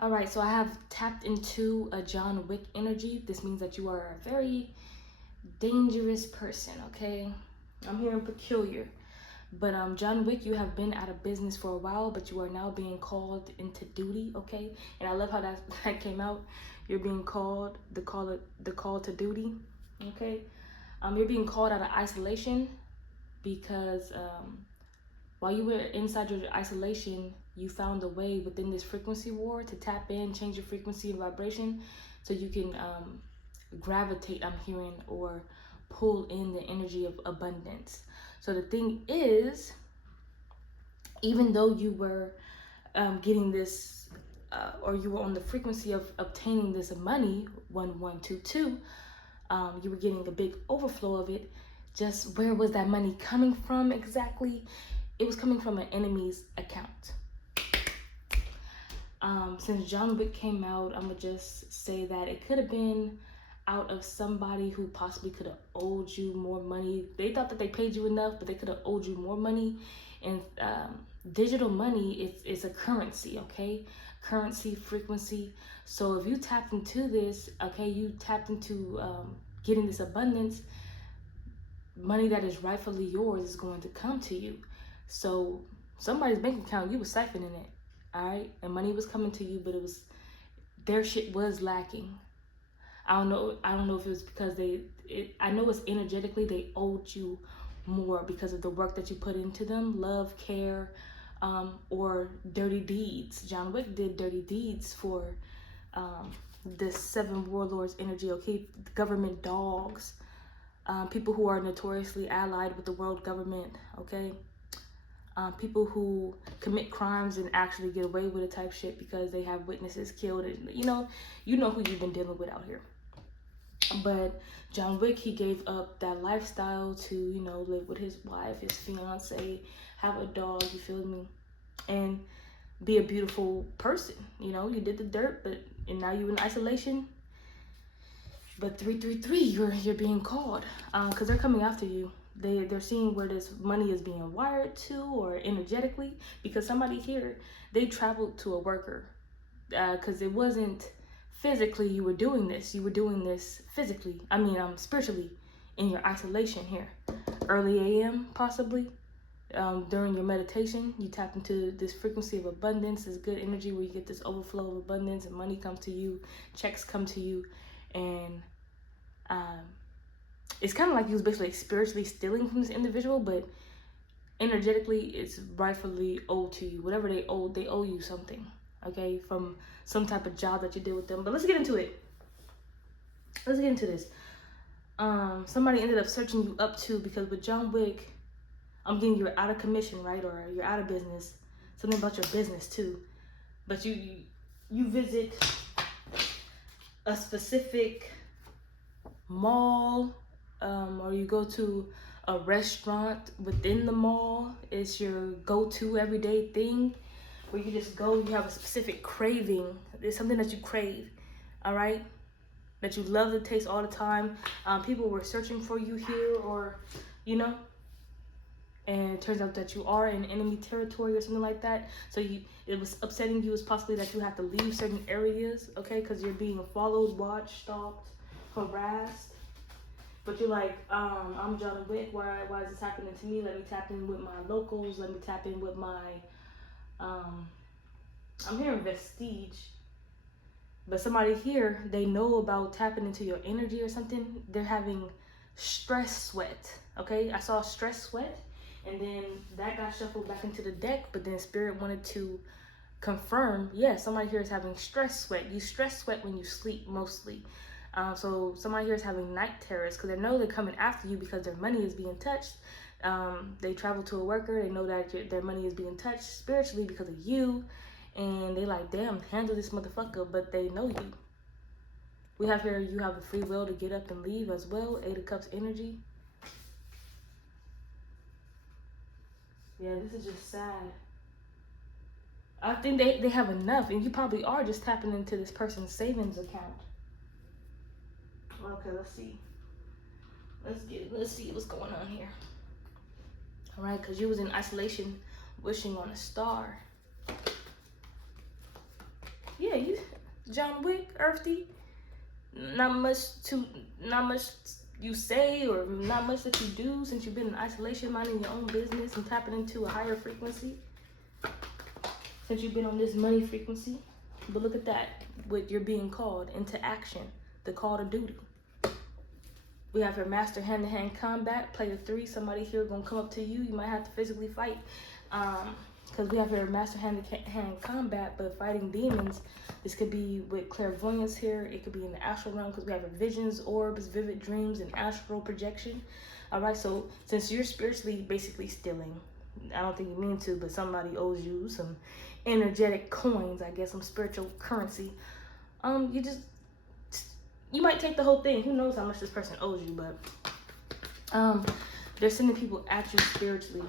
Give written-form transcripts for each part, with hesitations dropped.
All right, so I have tapped into a John Wick energy. This means that you are a very dangerous person, okay? I'm hearing peculiar. But John Wick, you have been out of business for a while, but you are now being called into duty, okay? And I love how that came out. You're being called the call to duty, okay? You're being called out of isolation because while you were inside your isolation, you found a way within this frequency war to tap in, change your frequency and vibration, so you can gravitate. I'm hearing, or pull in the energy of abundance. So the thing is, even though you were getting this, or you were on the frequency of obtaining this money, 1122, you were getting a big overflow of it. Just where was that money coming from exactly? It was coming from an enemy's account. Since John Wick came out, I'm gonna just say that it could have been out of somebody who possibly could have owed you more money. They thought that they paid you enough, but they could have owed you more money. And digital money is a currency, okay? Currency, frequency. So if you tapped into this, okay, you tapped into getting this abundance, money that is rightfully yours is going to come to you. So somebody's bank account, you was siphoning it, all right? And money was coming to you, but it was, their shit was lacking. I don't know if it was because I know it's energetically they owed you more because of the work that you put into them, love, care, or dirty deeds. John Wick did dirty deeds for this seven warlords energy, okay? Government dogs, people who are notoriously allied with the world government, okay? People who commit crimes and actually get away with it type shit because they have witnesses killed. And you know who you've been dealing with out here. But John Wick, he gave up that lifestyle to, live with his wife, his fiance, have a dog, you feel me? And be a beautiful person. You did the dirt, and now you're in isolation. But 333, you're being called, because they're coming after you. They're seeing where this money is being wired to, or energetically, because somebody here, they traveled to a worker, because it wasn't physically you were doing this. You were doing this physically. Spiritually, in your isolation here. Early AM, possibly. During your meditation, you tap into this frequency of abundance, this good energy where you get this overflow of abundance and money comes to you, checks come to you, and it's kind of like you was basically spiritually stealing from this individual, but energetically it's rightfully owed to you. Whatever they owe you something, okay, from some type of job that you did with them. But let's get into it. Let's get into this. Somebody ended up searching you up too, because with John Wick, I'm getting you're out of commission, right? Or you're out of business. Something about your business too. But you visit a specific mall, or you go to a restaurant within the mall. It's your go-to everyday thing where you just go, you have a specific craving. It's something that you crave, all right? That you love to taste all the time. People were searching for you here, or, and it turns out that you are in enemy territory or something like that. So it was upsetting you. It's possibly that you have to leave certain areas, okay? Because you're being followed, watched, stalked, harassed. But you're like, I'm John Wick. Why is this happening to me? Let me tap in with my locals. Let me tap in with my, I'm hearing vestige. But somebody here, they know about tapping into your energy or something. They're having stress sweat, okay? I saw stress sweat, and then that got shuffled back into the deck, but then Spirit wanted to confirm, yeah, somebody here is having stress sweat. You stress sweat when you sleep mostly. So somebody here is having night terrors because they know they're coming after you because their money is being touched. They travel to a worker. They know that their money is being touched spiritually because of you. And they like, damn, handle this motherfucker, but they know you. We have here, you have the free will to get up and leave as well. 8 of Cups energy. Yeah, this is just sad. I think they have enough, and you probably are just tapping into this person's savings account. Okay, let's see. Let's see what's going on here. All right, because you was in isolation, wishing on a star. Yeah, you, John Wick, Earthy. Not much you say, or not much that you do since you've been in isolation, minding your own business and tapping into a higher frequency. Since you've been on this money frequency. But look at that, what you're being called into action, the call to duty. We have your master hand-to-hand combat, player 3. Somebody here gonna come up to you. You might have to physically fight. Because we have your master hand-to-hand combat, but fighting demons. This could be with clairvoyance here. It could be in the astral realm because we have your visions, orbs, vivid dreams, and astral projection. All right, so since you're spiritually basically stealing, I don't think you mean to, but somebody owes you some energetic coins, I guess, some spiritual currency. You might take the whole thing. Who knows how much this person owes you, but they're sending people at you spiritually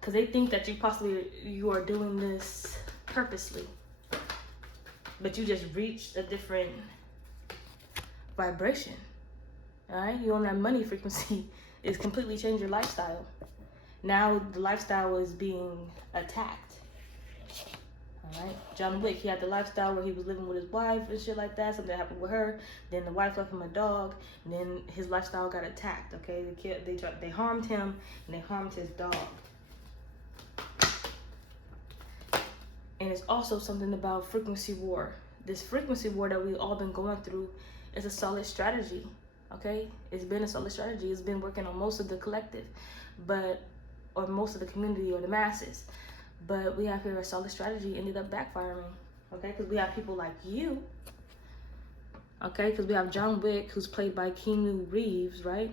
because they think that you are doing this purposely, but you just reached a different vibration. All right, you on that money frequency. It's completely changed your lifestyle. Now the lifestyle is being attacked. All right, John Wick, he had the lifestyle where he was living with his wife and shit like that. Something happened with her. Then the wife left him a dog. And then his lifestyle got attacked. Okay, they harmed him and they harmed his dog. And it's also something about frequency war. This frequency war that we've all been going through is a solid strategy. Okay, it's been a solid strategy. It's been working on most of the collective, or most of the community or the masses. But we have here a solid strategy ended up backfiring. Okay, because we have people like you. Okay, because we have John Wick, who's played by Keanu Reeves, right?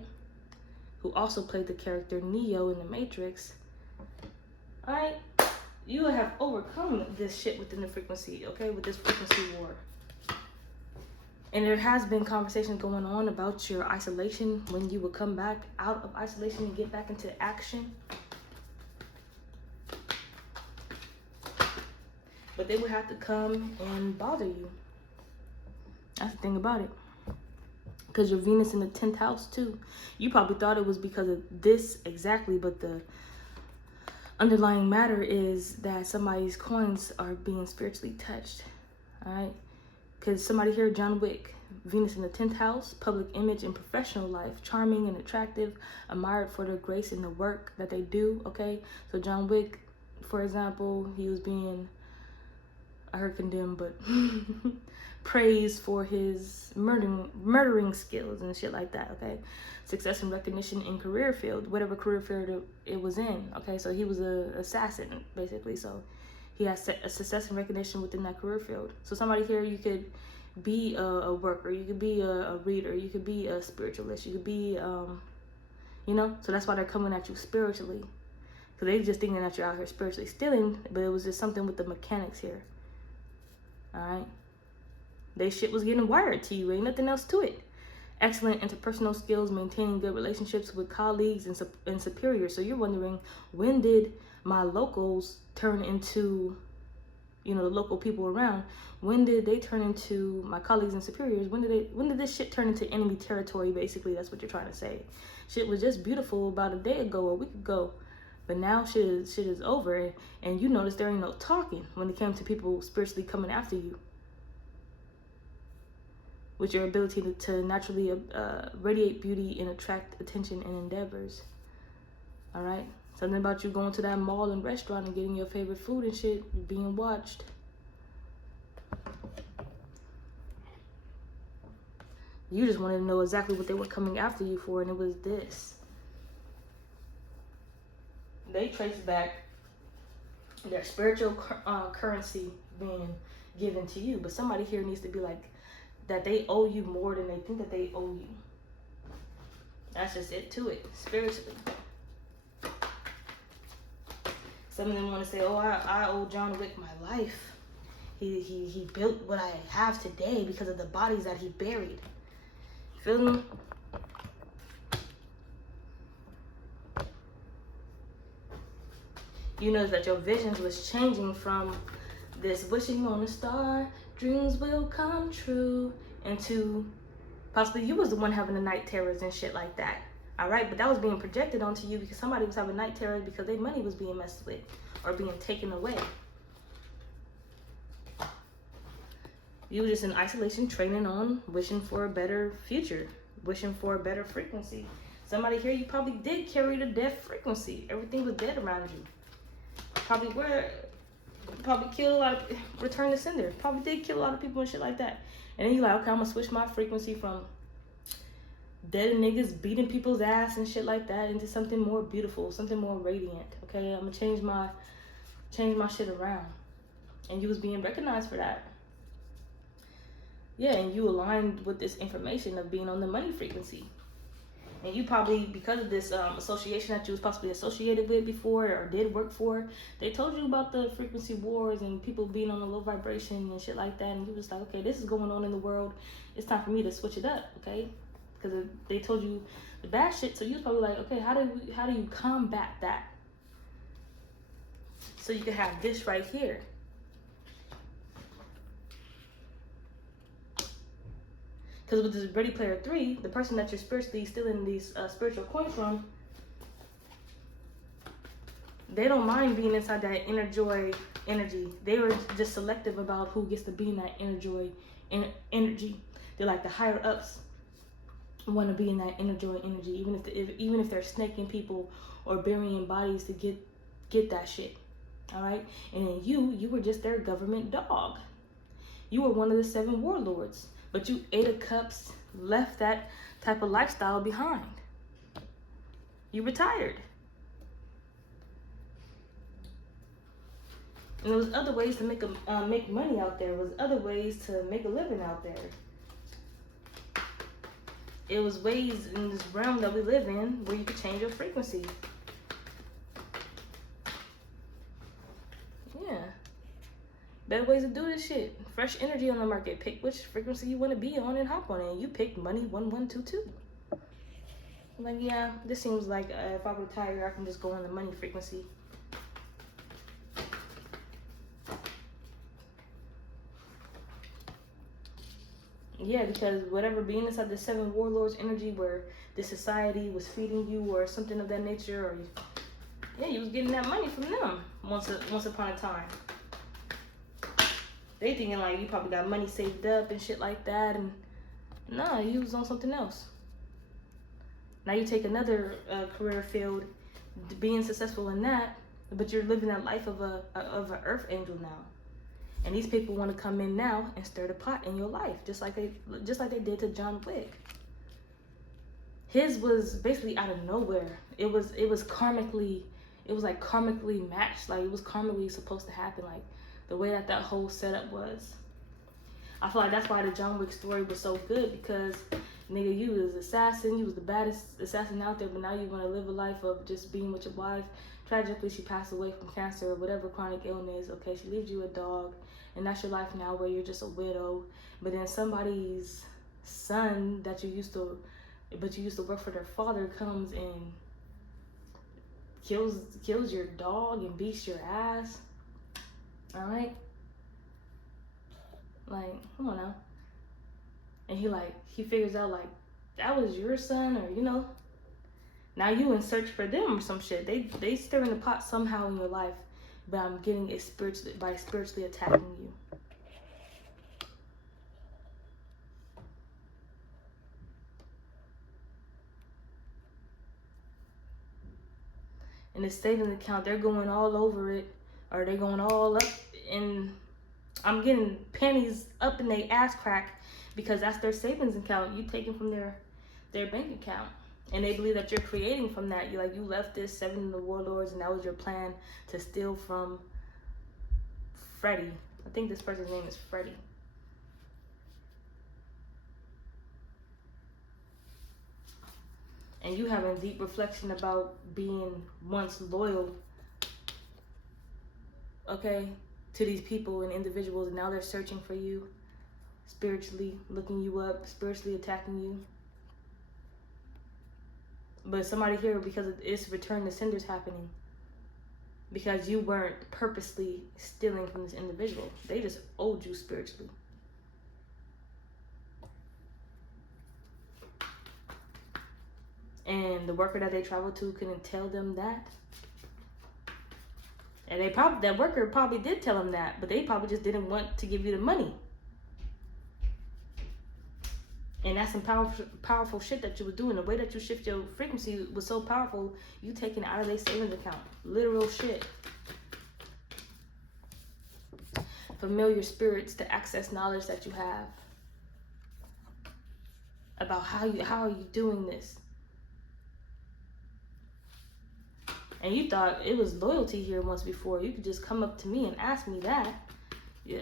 Who also played the character Neo in The Matrix. All right, you have overcome this shit within the frequency, okay, with this frequency war. And there has been conversations going on about your isolation, when you would come back out of isolation and get back into action. But they would have to come and bother you. That's the thing about it. Because your Venus in the 10th house too. You probably thought it was because of this exactly, but the underlying matter is that somebody's coins are being spiritually touched. All right? Because somebody here, John Wick, Venus in the 10th house, public image and professional life, charming and attractive, admired for their grace in the work that they do, okay? So John Wick, for example, he was being, I heard condemned, but praised for his murdering skills and shit like that, okay? Success and recognition in career field, whatever career field it was in, okay? So he was a assassin, basically, so he has a success and recognition within that career field. So somebody here, you could be a worker, you could be a reader, you could be a spiritualist, you could be, you know? So that's why they're coming at you spiritually. Because they just thinking that you're out here spiritually stealing, but it was just something with the mechanics here. All right? They shit was getting wired to you. Ain't nothing else to it. Excellent interpersonal skills, maintaining good relationships with colleagues and superiors. So you're wondering, when did my locals turn into, you know, the local people around? When did they turn into my colleagues and superiors? When did this shit turn into enemy territory? Basically, that's what you're trying to say. Shit was just beautiful about a day ago, a week ago, but now shit is over. And you notice there ain't no talking when it came to people spiritually coming after you. With your ability to naturally radiate beauty and attract attention and endeavors. All right? Something about you going to that mall and restaurant and getting your favorite food and shit, being watched. You just wanted to know exactly what they were coming after you for, and it was this. They trace back their spiritual currency being given to you, but somebody here needs to be like, that they owe you more than they think that they owe you. That's just it to it, spiritually. Some of them want to say, oh, I owe John Wick my life. He built what I have today because of the bodies that he buried. You feel me? You notice that your visions was changing from this wishing on a star, dreams will come true, into possibly you was the one having the night terrors and shit like that. All right, but that was being projected onto you because somebody was having night terrors because their money was being messed with or being taken away. You were just in isolation, training on, wishing for a better future, wishing for a better frequency. Somebody here, you probably did carry the death frequency. Everything was dead around you. Probably killed a lot of, return to sender. Probably did kill a lot of people and shit like that. And then you're like, okay, I'm gonna switch my frequency from dead niggas beating people's ass and shit like that into something more beautiful, something more radiant. Okay, I'm gonna change my shit around. And you was being recognized for that. Yeah, and you aligned with this information of being on the money frequency. And you probably, because of this association that you was possibly associated with before or did work for, they told you about the frequency wars and people being on a low vibration and shit like that. And you was like, okay, this is going on in the world. It's time for me to switch it up, okay? Because they told you the bad shit, so you was probably like, okay, how do you combat that? So you can have this right here. Because with this Ready Player 3, the person that you're spiritually stealing these spiritual coins from, they don't mind being inside that inner joy energy. They were just selective about who gets to be in that inner joy energy. They're like the higher ups want to be in that inner joy energy, even if they're snaking people or burying bodies to get that shit. All right, and then you were just their government dog. You were one of the 7 warlords. But you 8 of Cups, left that type of lifestyle behind. You retired. And there was other ways to make money out there. There was other ways to make a living out there. It was ways in this realm that we live in where you could change your frequency. Yeah. Better ways to do this shit. Fresh energy on the market. Pick which frequency you want to be on and hop on it. And you picked money 1122. I'm like, yeah, this seems like if I retire, I can just go on the money frequency. Yeah, because whatever being inside the 7 warlords energy where the society was feeding you or something of that nature, or you was getting that money from them once upon a time. They thinking like you probably got money saved up and shit like that, and nah, you was on something else. Now you take another career field, being successful in that, but you're living that life of an earth angel now. And these people want to come in now and stir the pot in your life, just like they did to John Wick. His was basically out of nowhere. It was karmically matched. Like it was karmically supposed to happen. Like the way that whole setup was. I feel like that's why the John Wick story was so good, because nigga, you was assassin, you was the baddest assassin out there, but now you want to live a life of just being with your wife. Tragically, she passed away from cancer or whatever chronic illness. Okay, she leaves you a dog, and that's your life now, where you're just a widow. But then somebody's son that you used to work for, their father comes and kills your dog and beats your ass. All right, like, come on now. And he figures out like that was your son, or now you in search for them or some shit. They stir in the pot somehow in your life, but I'm getting it spiritually attacking you. And the savings account, they're going all over it, or they going all up, and I'm getting pennies up in their ass crack, because that's their savings account. You taking from their bank account, and they believe that you're creating from that. You left this 7 of the warlords, and that was your plan to steal from Freddie. I think this person's name is Freddie. And you having deep reflection about being once loyal, okay, to these people and individuals, and now they're searching for you, spiritually looking you up, spiritually attacking you. But somebody here, because it's return to senders happening, because you weren't purposely stealing from this individual. They just owed you spiritually. And the worker that they traveled to couldn't tell them that. And that worker probably did tell them that, but they probably just didn't want to give you the money. And that's some powerful shit that you were doing. The way that you shift your frequency was so powerful, you taking it out of their savings account. Literal shit. Familiar spirits to access knowledge that you have about how are you doing this. And you thought it was loyalty here once before. You could just come up to me and ask me that.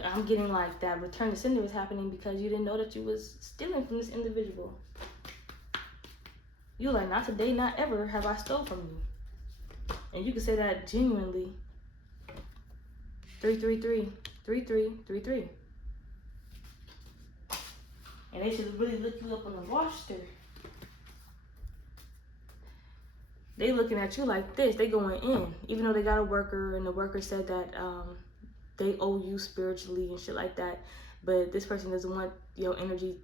I'm getting like that return to sender was happening because you didn't know that you was stealing from this individual. You like, not today, not ever have I stole from you. And you can say that genuinely. 333, 3333. And they should really look you up on the roster. They looking at you like this. They going in. Even though they got a worker and the worker said that they owe you spiritually and shit like that. But this person doesn't want your energy,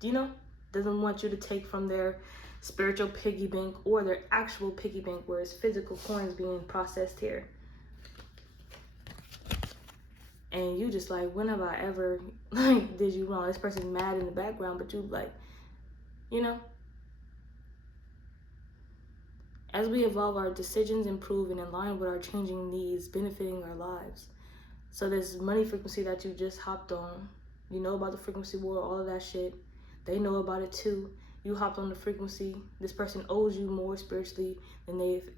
doesn't want you to take from their spiritual piggy bank or their actual piggy bank where it's physical coins being processed here. And you just like, when have I ever did you wrong? This person's mad in the background, but you like, As we evolve, our decisions improve and align with our changing needs, benefiting our lives. So this money frequency that you just hopped on, you know about the frequency war, all of that shit. They know about it too. You hopped on the frequency. This person owes you more spiritually than they've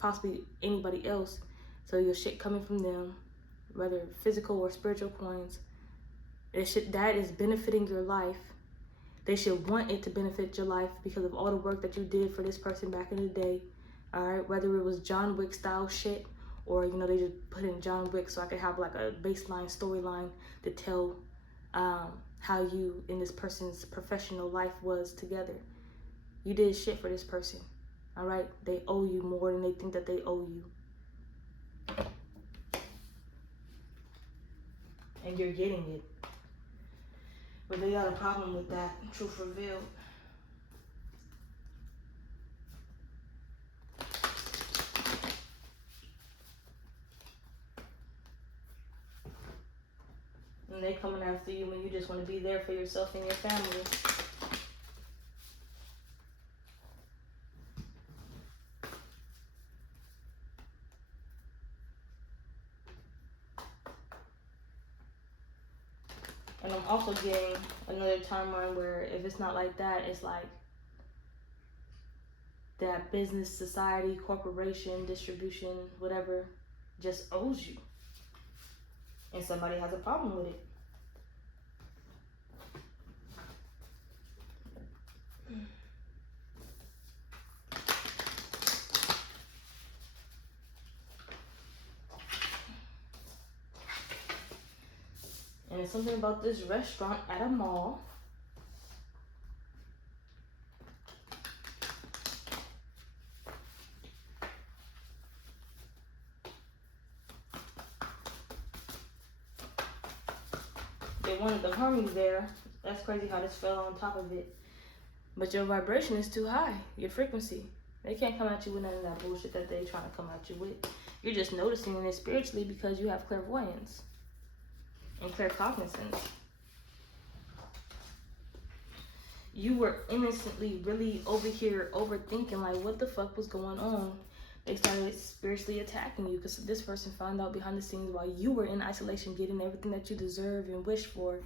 possibly anybody else. So your shit coming from them, whether physical or spiritual coins, that is benefiting your life. They should want it to benefit your life because of all the work that you did for this person back in the day. All right, whether it was John Wick style shit or, they just put in John Wick so I could have like a baseline storyline to tell how you and this person's professional life was together. You did shit for this person, all right? They owe you more than they think that they owe you. And you're getting it. But they got a problem with that, truth revealed. And they coming after you when you just want to be there for yourself and your family. And I'm also getting another timeline where if it's not like that, it's like that business, society, corporation, distribution, whatever, just owes you. And somebody has a problem with it. And it's something about this restaurant at a mall. They wanted the harmony there. That's crazy how this fell on top of it. But your vibration is too high, your frequency. They can't come at you with none of that bullshit that they trying to come at you with. You're just noticing it spiritually because you have clairvoyance and claircognizance. You were innocently really over here overthinking like what the fuck was going on. They started spiritually attacking you because this person found out behind the scenes while you were in isolation getting everything that you deserve and wish for.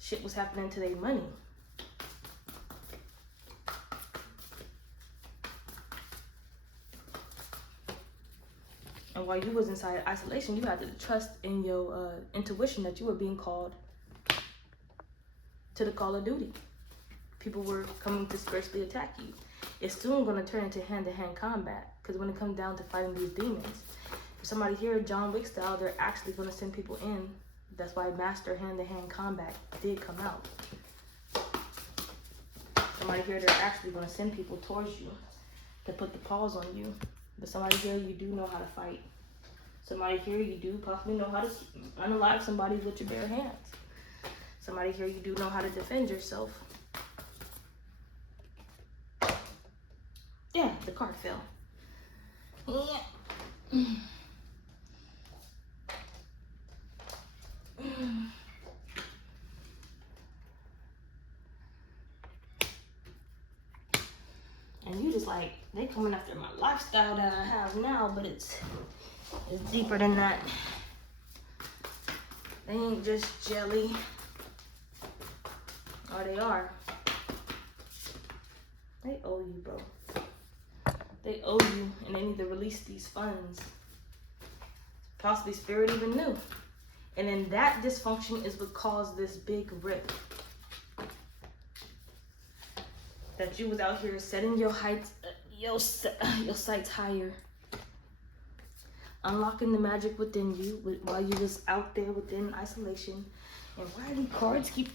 Shit was happening to their money. And while you was inside isolation, you had to trust in your intuition that you were being called to the call of duty. People were coming to spiritually attack you. It's soon going to turn into hand-to-hand combat because when it comes down to fighting these demons, for somebody here, John Wick style, they're actually going to send people in. That's why master hand-to-hand combat did come out. Somebody here, they're actually going to send people towards you to put the pause on you. But somebody here, you do know how to fight. Somebody here, you do possibly know how to unalive somebody with your bare hands. Somebody here, you do know how to defend yourself. Yeah, the card fell. Yeah. like they coming after my lifestyle that I have now, but it's deeper than that. They ain't just jelly. Or they are. They owe you, bro. They owe you, and they need to release these funds. Possibly spirit even knew. And then that dysfunction is what caused this big rip. That you was out here setting your heights, your sights higher. Unlocking the magic within you while you was out there within isolation. And why do these cards keep...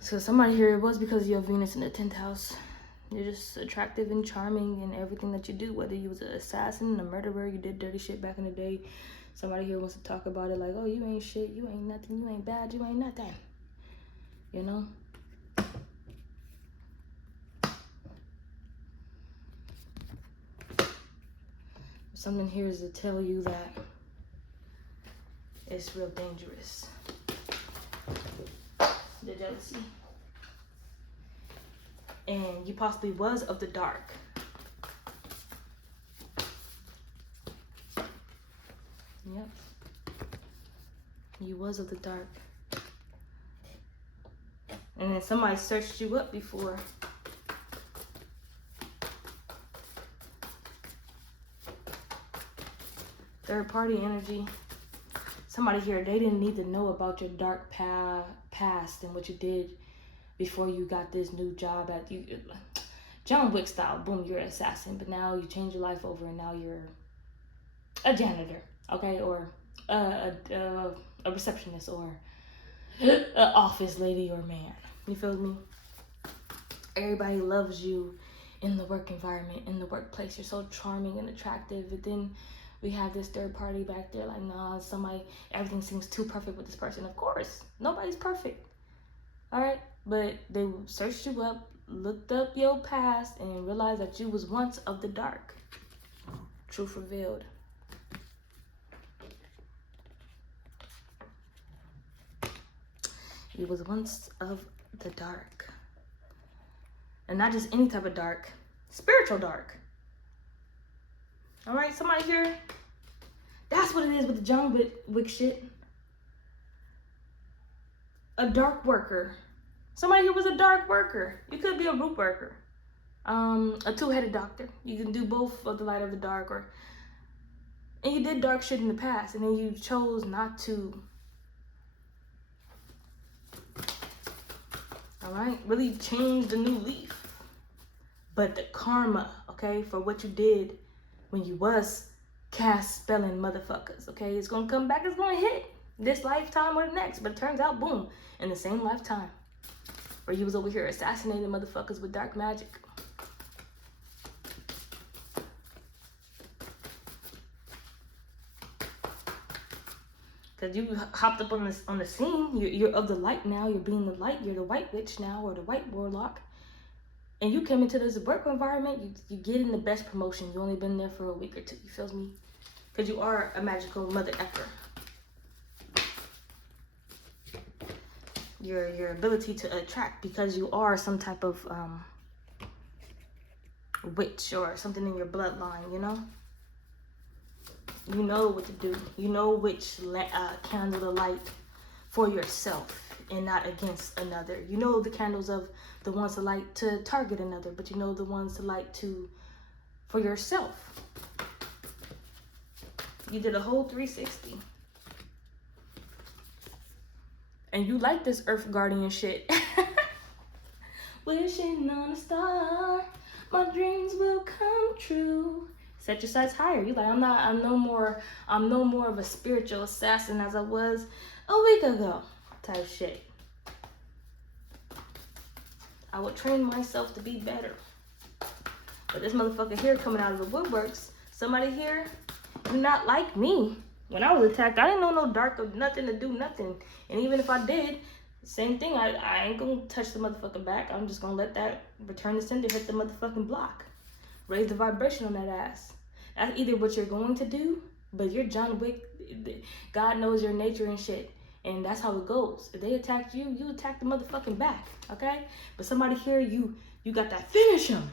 So somebody here, it was because you have Venus in the 10th house. You're just attractive and charming in everything that you do. Whether you was an assassin, a murderer, you did dirty shit back in the day. Somebody here wants to talk about it like, oh, you ain't shit, you ain't nothing, you ain't bad, you ain't nothing. You know? Something here is to tell you that it's real dangerous. The jealousy. And you possibly was of the dark. Yep. You was of the dark. And then somebody searched you up before. Third party energy. Somebody here, they didn't need to know about your dark past and what you did before you got this new job at you. John Wick style, boom, you're an assassin, but now you change your life over and now you're a janitor, okay, or a receptionist, or an office lady or man. You feel me? Everybody loves you in the work environment, in the workplace. You're so charming and attractive, but then we have this third party back there like, nah, everything seems too perfect with this person. Of course, nobody's perfect. All right, but they searched you up, looked up your past, and realized that you was once of the dark. Truth revealed. You was once of the dark. And not just any type of dark, spiritual dark. All right, somebody here, that's what it is with the John Wick shit. A dark worker. Somebody here was a dark worker. You could be a root worker. A two-headed doctor. You can do both of the light of the dark. And you did dark shit in the past, and then you chose not to. All right? Really change the new leaf. But the karma, okay, for what you did when you was cast spelling motherfuckers, okay? It's gonna come back, it's gonna hit this lifetime or the next, but it turns out, boom, in the same lifetime, where you was over here assassinating motherfuckers with dark magic. Cause you hopped up on the scene, you're of the light now, you're being the light, you're the white witch now, or the white warlock. And you came into this work environment, you getting the best promotion. You only been there for a week or two, you feel me? Because you are a magical mother effer. Your ability to attract, because you are some type of witch or something in your bloodline, you know? You know what to do. You know which candle to light for yourself and not against another. You know the candles of the ones to light to target another, but you know the ones to light for yourself. You did a whole 360. And you like this Earth Guardian shit. Wishing on a star, my dreams will come true. Set your sights higher. You like, I'm no more of a spiritual assassin as I was a week ago. Type shit. I would train myself to be better. But this motherfucker here coming out of the woodworks, somebody here, you're not like me. When I was attacked, I didn't know no dark or nothing to do nothing. And even if I did, same thing. I ain't gonna touch the motherfucking back. I'm just gonna let that return to sender hit the motherfucking block. Raise the vibration on that ass. That's either what you're going to do, but you're John Wick. God knows your nature and shit. And that's how it goes. If they attacked you, you attack the motherfucking back, okay? But somebody here, you got that finish him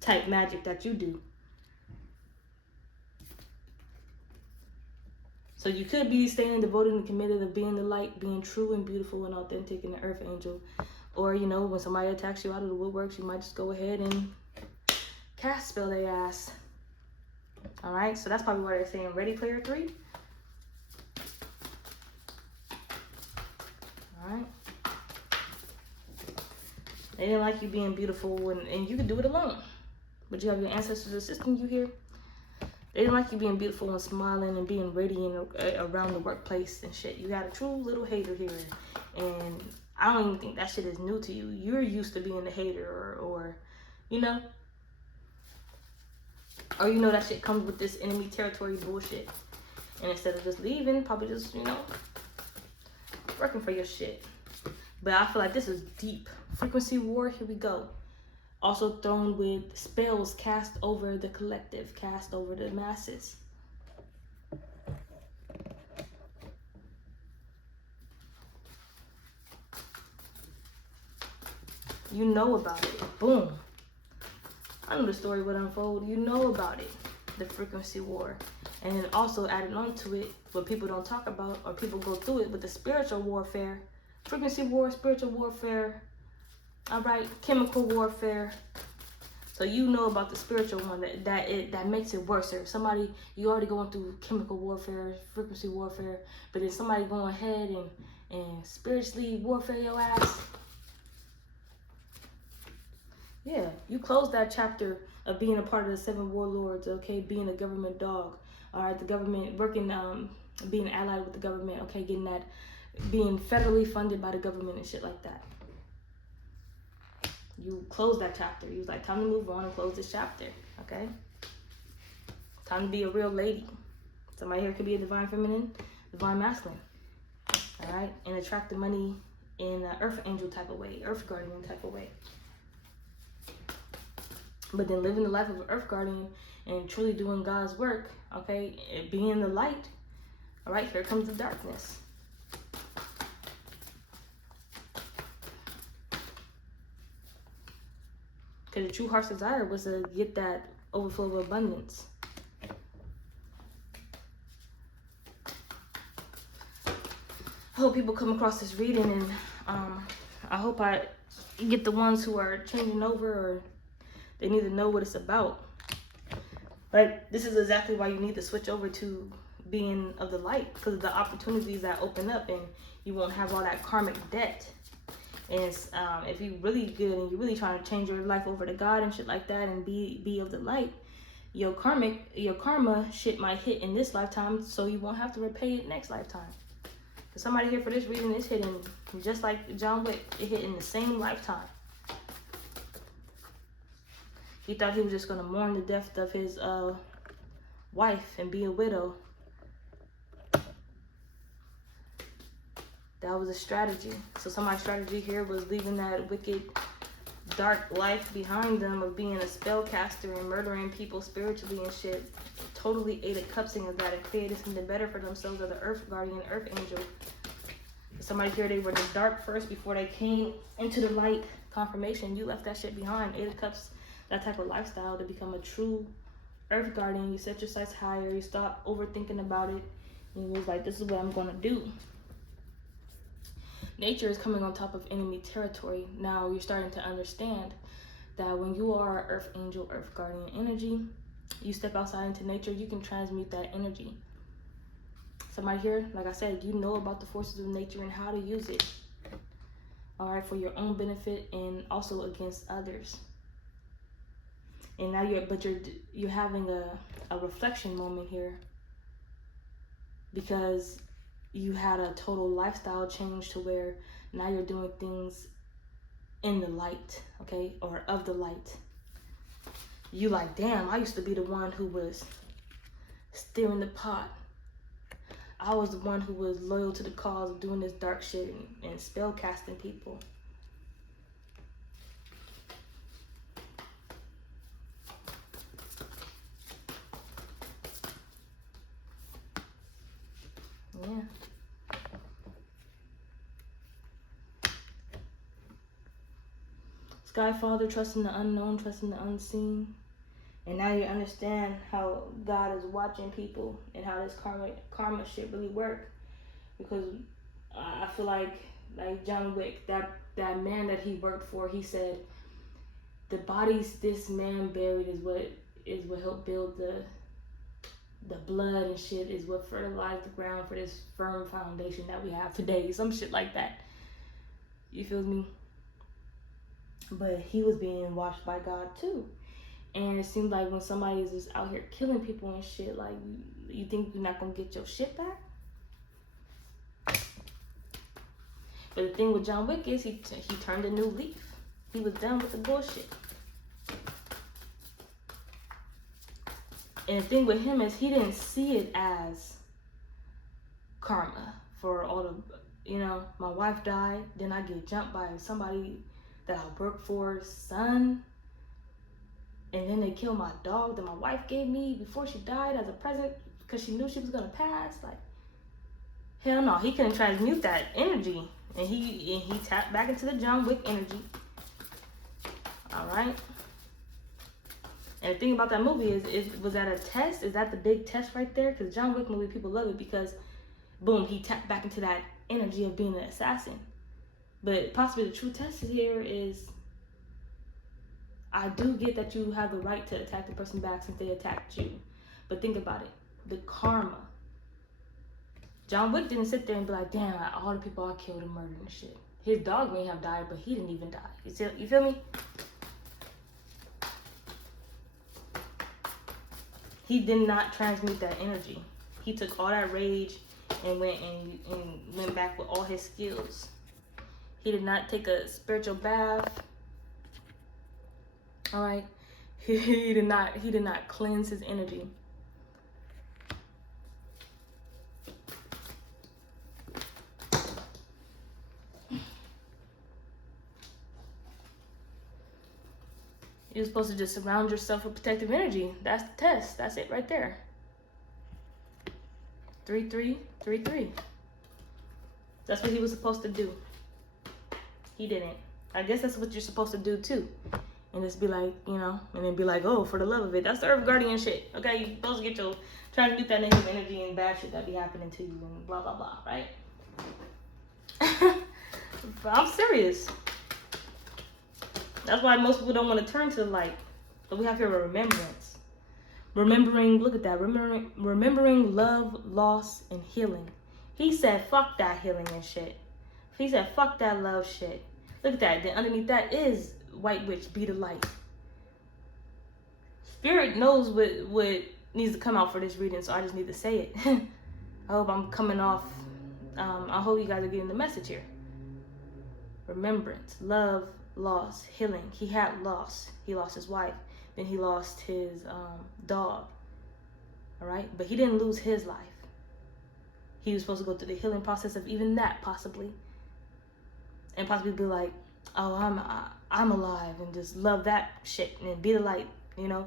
type magic that you do. So you could be staying devoted and committed to being the light, being true and beautiful and authentic and an earth angel. Or, you know, when somebody attacks you out of the woodworks, you might just go ahead and cast spell their ass. All right, so that's probably why they're saying ready player 3. All right. They didn't like you being beautiful, and you could do it alone. But you have your ancestors assisting you here. They didn't like you being beautiful and smiling and being radiant around the workplace and shit. You got a true little hater here. And I don't even think that shit is new to you. You're used to being the hater or you know. Or you know that shit comes with this enemy territory bullshit. And instead of just leaving, probably just, you know, working for your shit. But I feel like this is deep. Frequency war, here we go. Also thrown with spells cast over the collective, cast over the masses. You know about it. Boom. I knew the story would unfold. You know about it. The frequency war. And then also added on to it, what people don't talk about, or people go through it with the spiritual warfare. Frequency war, spiritual warfare. All right, chemical warfare. So you know about the spiritual one that makes it worse. If somebody, you already going through chemical warfare, frequency warfare, but then somebody going ahead and spiritually warfare your ass. Yeah, you close that chapter of being a part of the 7 warlords, okay, being a government dog, all right, the government, working, being allied with the government, okay, getting that, being federally funded by the government and shit like that. You close that chapter. You was like, time to move on and close this chapter, okay? Time to be a real lady. Somebody here could be a divine feminine, divine masculine, all right, and attract the money in an earth angel type of way, earth guardian type of way. But then living the life of an earth guardian and truly doing God's work, okay, being the light, all right, here comes the darkness. Because the true heart's desire was to get that overflow of abundance. I hope people come across this reading, and I hope I get the ones who are changing over, or they need to know what it's about. Like, this is exactly why you need to switch over to being of the light, because of the opportunities that open up, and you won't have all that karmic debt. And if you're really good and you're really trying to change your life over to God and shit like that and be of the light, your karma shit might hit in this lifetime, so you won't have to repay it next lifetime. Because somebody here for this reading is hitting, just like John Wick, it hit in the same lifetime. He thought he was just going to mourn the death of his wife and be a widow. That was a strategy. So somebody's strategy here was leaving that wicked, dark life behind them of being a spellcaster and murdering people spiritually and shit. Totally 8 of Cups into that and created something better for themselves as the earth guardian, earth angel. Somebody here, they were the dark first before they came into the light confirmation. You left that shit behind. 8 of Cups, that type of lifestyle to become a true earth guardian. You set your sights higher. You stop overthinking about it. And you was like, this is what I'm going to do. Nature is coming on top of enemy territory. Now you're starting to understand that when you are earth angel, earth guardian energy, you step outside into nature, you can transmute that energy. Somebody here, like I said, you know about the forces of nature and how to use it. All right, for your own benefit and also against others. And now you're having a reflection moment here, because you had a total lifestyle change to where now you're doing things in the light, okay, or of the light. You like, damn, I used to be the one who was stirring the pot. I was the one who was loyal to the cause of doing this dark shit and spell casting people. Yeah. Skyfather, trusting the unknown, trusting the unseen. And now you understand how God is watching people and how this karma shit really work. Because I feel like John Wick, that man that he worked for, he said the bodies this man buried is what helped build the blood and shit, is what fertilized the ground for this firm foundation that we have today. Some shit like that. You feel me? But he was being watched by God too. And it seems like when somebody is just out here killing people and shit, like, you think you're not gonna get your shit back? But the thing with John Wick is he turned a new leaf. He was done with the bullshit. And the thing with him is he didn't see it as karma for all the, you know, my wife died, then I get jumped by somebody that I work for's son, and then they kill my dog that my wife gave me before she died as a present because she knew she was gonna pass. Like, hell no, he couldn't transmute that energy, and he tapped back into the John Wick energy. All right. And the thing about that movie was that a test? Is that the big test right there? Because John Wick movie, people love it because, boom, he tapped back into that energy of being an assassin. But possibly the true test here is, I do get that you have the right to attack the person back since they attacked you. But think about it, the karma. John Wick didn't sit there and be like, damn, all the people I killed and murdered and shit. His dog may have died, but he didn't even die. You feel me? He did not transmute that energy. He took all that rage and went back with all his skills. He did not take a spiritual bath. All right. He did not cleanse his energy. You're supposed to just surround yourself with protective energy. That's the test. That's it right there. 3-3-3-3. That's what he was supposed to do. He didn't. I guess that's what you're supposed to do too. And just be like, you know, and then be like, oh, for the love of it. That's the Earth Guardian shit. Okay, you're supposed to get your, trying to get that negative energy and bad shit that be happening to you and blah, blah, blah, right? But I'm serious. That's why most people don't want to turn to the light. But we have here a remembrance. Remembering, look at that. Remembering love, loss, and healing. He said, fuck that healing and shit. He said, fuck that love shit. Look at that. Then underneath that is White Witch, be the light. Spirit knows what needs to come out for this reading, so I just need to say it. I hope I'm coming off. I hope you guys are getting the message here. Remembrance, love, loss, healing. He had loss. He lost his wife. Then he lost his dog. All right? But he didn't lose his life. He was supposed to go through the healing process of even that, possibly. And possibly be like, oh, I'm alive, and just love that shit and be the light, you know?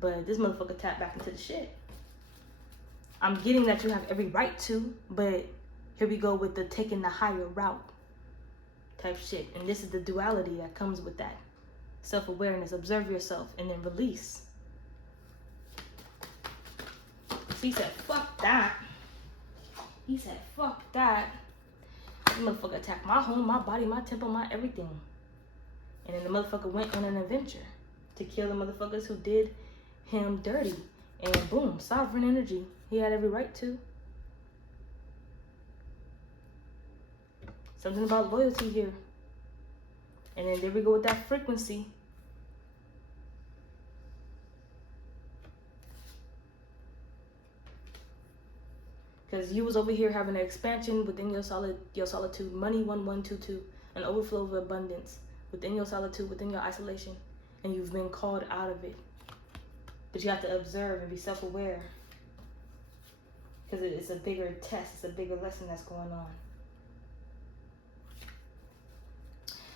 But this motherfucker tapped back into the shit. I'm getting that you have every right to, but here we go with the taking the higher route type shit. And this is the duality that comes with that. Self-awareness, observe yourself, and then release. So he said, fuck that. He said, fuck that. This motherfucker attacked my home, my body, my temple, my everything. And then the motherfucker went on an adventure to kill the motherfuckers who did him dirty. And boom, sovereign energy. He had every right to. Something about loyalty here. And then there we go with that frequency. Because you was over here having an expansion within your solitude, money 1122, an overflow of abundance within your solitude, within your isolation, and you've been called out of it. But you have to observe and be self-aware. because it's a bigger test. It's a bigger lesson that's going on.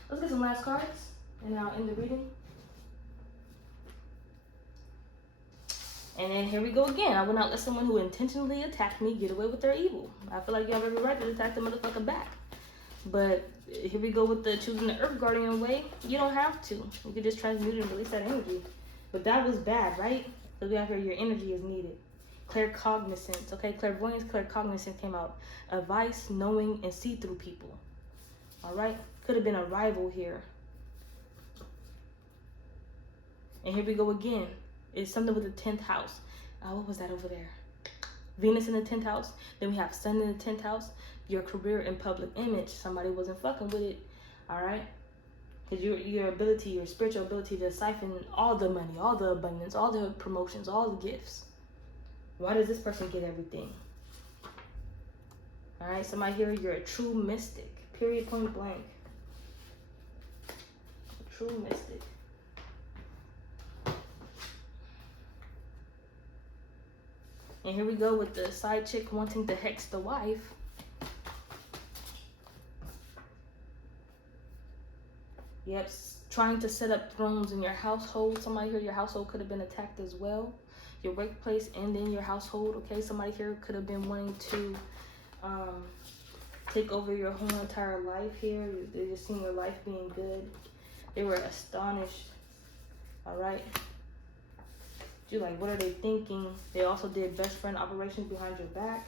Let's get some last cards, and then I'll end the reading. And then here we go again. I will not let someone who intentionally attacked me get away with their evil. I feel like you have every right to attack the motherfucker back. But here we go with the choosing the Earth Guardian way. You don't have to. You can just transmute it and release that energy. But that was bad, right? Because we have here, your energy is needed. Claircognizance, okay? Clairvoyance, claircognizance came out. Advice, knowing, and see through people. All right? Could have been a rival here. And here we go again. It's something with the 10th house. What was that over there? Venus in the 10th house. Then we have Sun in the 10th house. Your career and public image. Somebody wasn't fucking with it. All right? Because your ability, your spiritual ability to siphon all the money, all the abundance, all the promotions, all the gifts. Why does this person get everything? All right? Somebody here, you're a true mystic. Period, point blank. A true mystic. And here we go with the side chick wanting to hex the wife. Yep, trying to set up thrones in your household. Somebody here, your household could have been attacked as well. Your workplace and then your household, okay? Somebody here could have been wanting to take over your whole entire life here. They're just seeing your life being good. They were astonished, all right? You're like, what are they thinking? They also did best friend operations behind your back.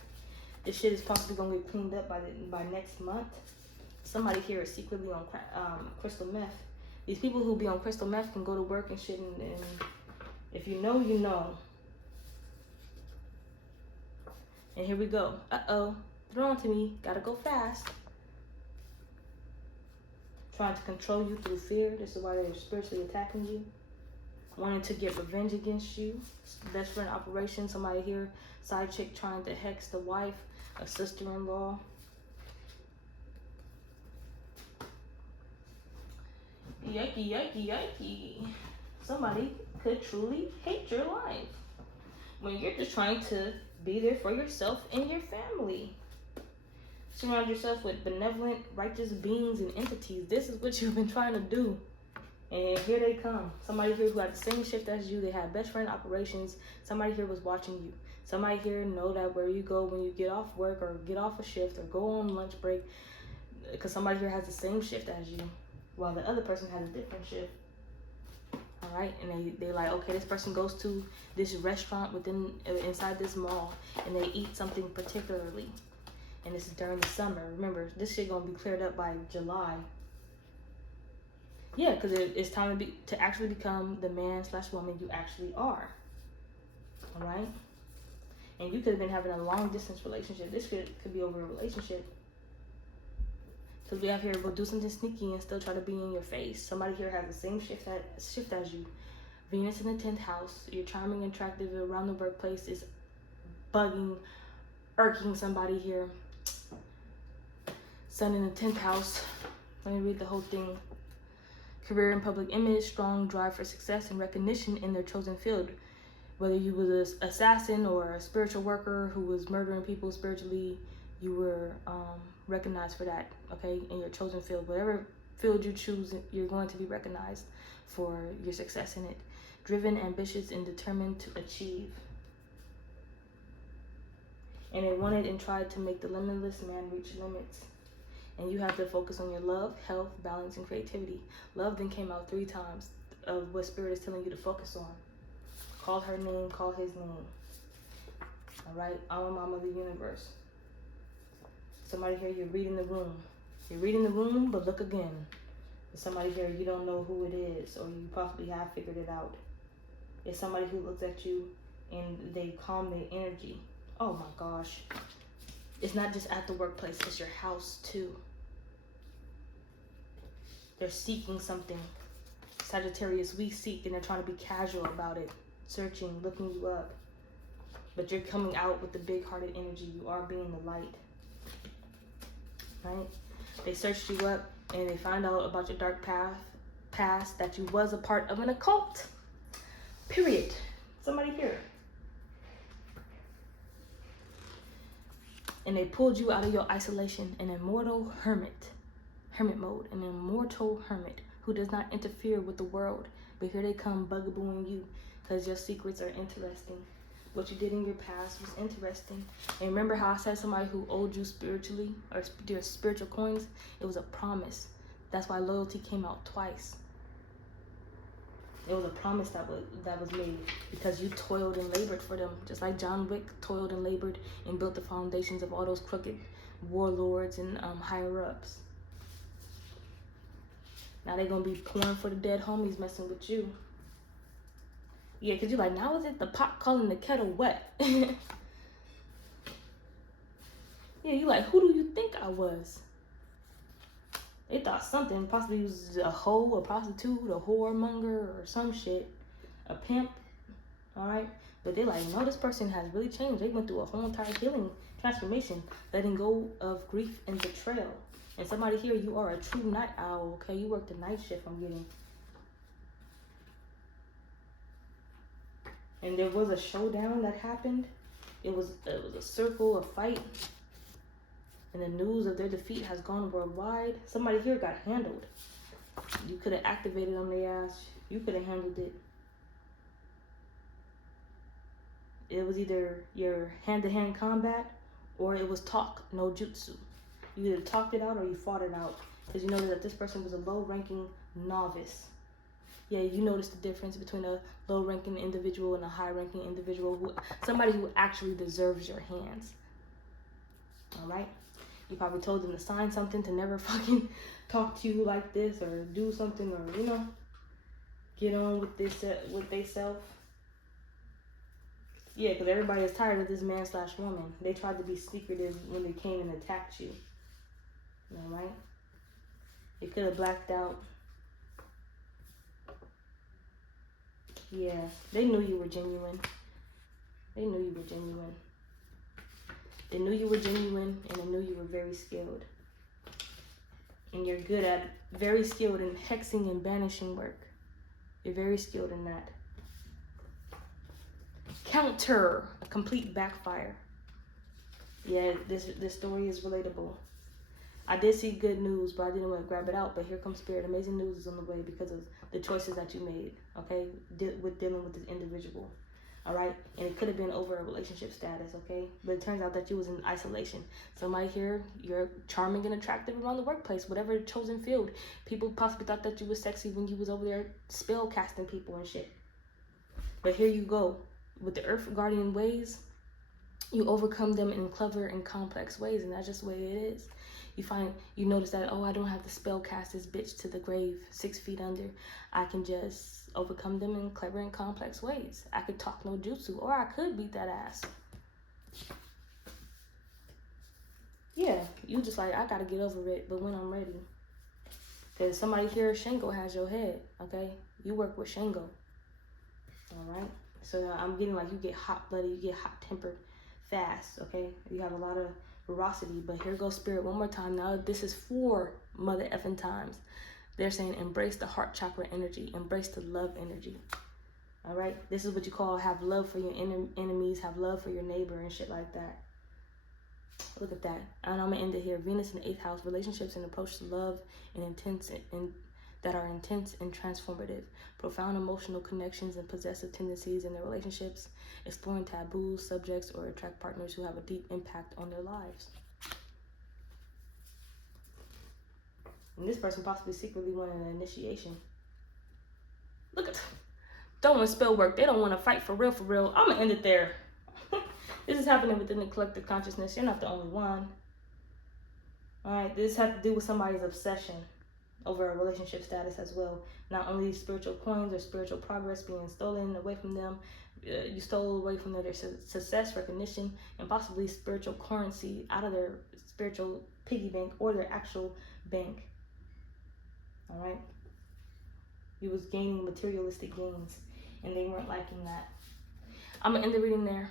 This shit is possibly gonna get cleaned up by next month. Somebody here is secretly on crystal meth. These people who be on crystal meth can go to work and shit, and if you know, you know. And here we go. Uh-oh, thrown to me. Gotta go fast. Trying to control you through fear. This is why they're spiritually attacking you. Wanting to get revenge against you. Best friend operation. Somebody here, side chick trying to hex the wife, a sister-in-law. Yikey, yikey, yikey. Somebody could truly hate your life when you're just trying to be there for yourself and your family. Surround yourself with benevolent, righteous beings and entities. This is what you've been trying to do. And here they come. Somebody here who had the same shift as you. They had best friend operations. Somebody here was watching you. Somebody here know that where you go when you get off work or get off a shift or go on lunch break, because somebody here has the same shift as you, while the other person has a different shift. All right, and they like, okay, this person goes to this restaurant inside this mall, and they eat something particularly, and this is during the summer. Remember, this shit gonna be cleared up by July. Yeah, because it's time to actually become the man/woman you actually are. All right, and you could have been having a long distance relationship. This could be over a relationship. Because we have here, we'll do something sneaky and still try to be in your face. Somebody here has the same shift as you. Venus in the 10th house. You're charming and attractive around the workplace is bugging, irking somebody here. Sun in the 10th house. Let me read the whole thing. Career and public image, strong drive for success and recognition in their chosen field. Whether you was an assassin or a spiritual worker who was murdering people spiritually, you were recognized for that, okay, in your chosen field. Whatever field you choose, you're going to be recognized for your success in it. Driven, ambitious, and determined to achieve. And they wanted and tried to make the limitless man reach limits. And you have to focus on your love, health, balance, and creativity. Love then came out 3 times of what Spirit is telling you to focus on. Call her name, call his name. All right, I'm a mom of the universe. Somebody here, you're reading the room. You're reading the room, but look again. There's somebody here, you don't know who it is, or you possibly have figured it out. It's somebody who looks at you and they calm their energy. Oh my gosh. It's not just at the workplace, it's your house too. They're seeking something. Sagittarius, we seek, and they're trying to be casual about it. Searching, looking you up. But you're coming out with the big-hearted energy. You are being the light. Right? They searched you up and they find out about your dark past, that you was a part of an occult. Period. Somebody here. And they pulled you out of your isolation, an immortal hermit mode, an immortal hermit who does not interfere with the world. But here they come bugabooing you because your secrets are interesting. What you did in your past was interesting. And remember how I said somebody who owed you spiritually or their spiritual coins? It was a promise. That's why loyalty came out twice. It was a promise that was made because you toiled and labored for them, just like John Wick toiled and labored and built the foundations of all those crooked warlords and higher ups. Now they're gonna be pouring for the dead homies messing with you. Yeah, cause you're like, now is it the pot calling the kettle wet? Yeah, you like, who do you think I was? They thought something, possibly was a hoe, a prostitute, a whoremonger, or some shit, a pimp, all right? But they're like, no, this person has really changed. They went through a whole entire healing transformation, letting go of grief and betrayal. And somebody here, you are a true night owl, okay? You work the night shift, I'm getting. And there was a showdown that happened. It was a circle, a fight. And the news of their defeat has gone worldwide. Somebody here got handled. You could have activated on their ass. You could have handled it. It was either your hand-to-hand combat or it was talk, no jutsu. You either talked it out or you fought it out. Because you know that this person was a low-ranking novice. Yeah, you notice the difference between a low-ranking individual and a high-ranking individual. Somebody who actually deserves your hands. All right? You probably told them to sign something, to never fucking talk to you like this or do something or, you know, get on with this, with they self. Yeah, because everybody is tired of this man/woman. They tried to be secretive when they came and attacked you. All right? You could have blacked out. Yeah, they knew you were genuine. They knew you were genuine. They knew you were genuine, and they knew you were very skilled. And you're good at, very skilled in hexing and banishing work. You're very skilled in that. Counter, a complete backfire. Yeah, this story is relatable. I did see good news, but I didn't want to grab it out. But here comes Spirit. Amazing news is on the way because of the choices that you made, okay, with dealing with this individual. All right, and it could have been over a relationship status, okay? But it turns out that you was in isolation. Somebody here, you're charming and attractive around the workplace, whatever chosen field. People possibly thought that you was sexy when you was over there spell casting people and shit. But here you go. With the Earth Guardian ways, you overcome them in clever and complex ways, and that's just the way it is. You notice that, oh, I don't have to spell cast this bitch to the grave 6 feet under. I can just overcome them in clever and complex ways. I could talk no jutsu, or I could beat that ass. Yeah, you just like, I gotta get over it, but when I'm ready. Because somebody here, Shango has your head, okay? You work with Shango, all right? So I'm getting like you get hot-blooded, you get hot-tempered fast, okay? You have a lot of ferocity, but here goes Spirit one more time. Now this is 4 mother effing times. They're saying embrace the heart chakra energy, embrace the love energy. All right, this is what you call have love for your enemies, have love for your neighbor and shit like that. Look at that. And I'm gonna end it here. Venus in the 8th house, relationships and approach to love and intense and that are intense and transformative, profound emotional connections and possessive tendencies in their relationships, exploring taboos, subjects, or attract partners who have a deep impact on their lives. And this person possibly secretly wanted an initiation. Look at don't want spell work. They don't want to fight for real, for real. I'm gonna end it there. This is happening within the collective consciousness. You're not the only one. All right, this has to do with somebody's obsession over a relationship status as well. Not only spiritual coins or spiritual progress being stolen away from them, you stole away from their success, recognition, and possibly spiritual currency out of their spiritual piggy bank or their actual bank. All right? You was gaining materialistic gains, and they weren't liking that. I'm going to end the reading there.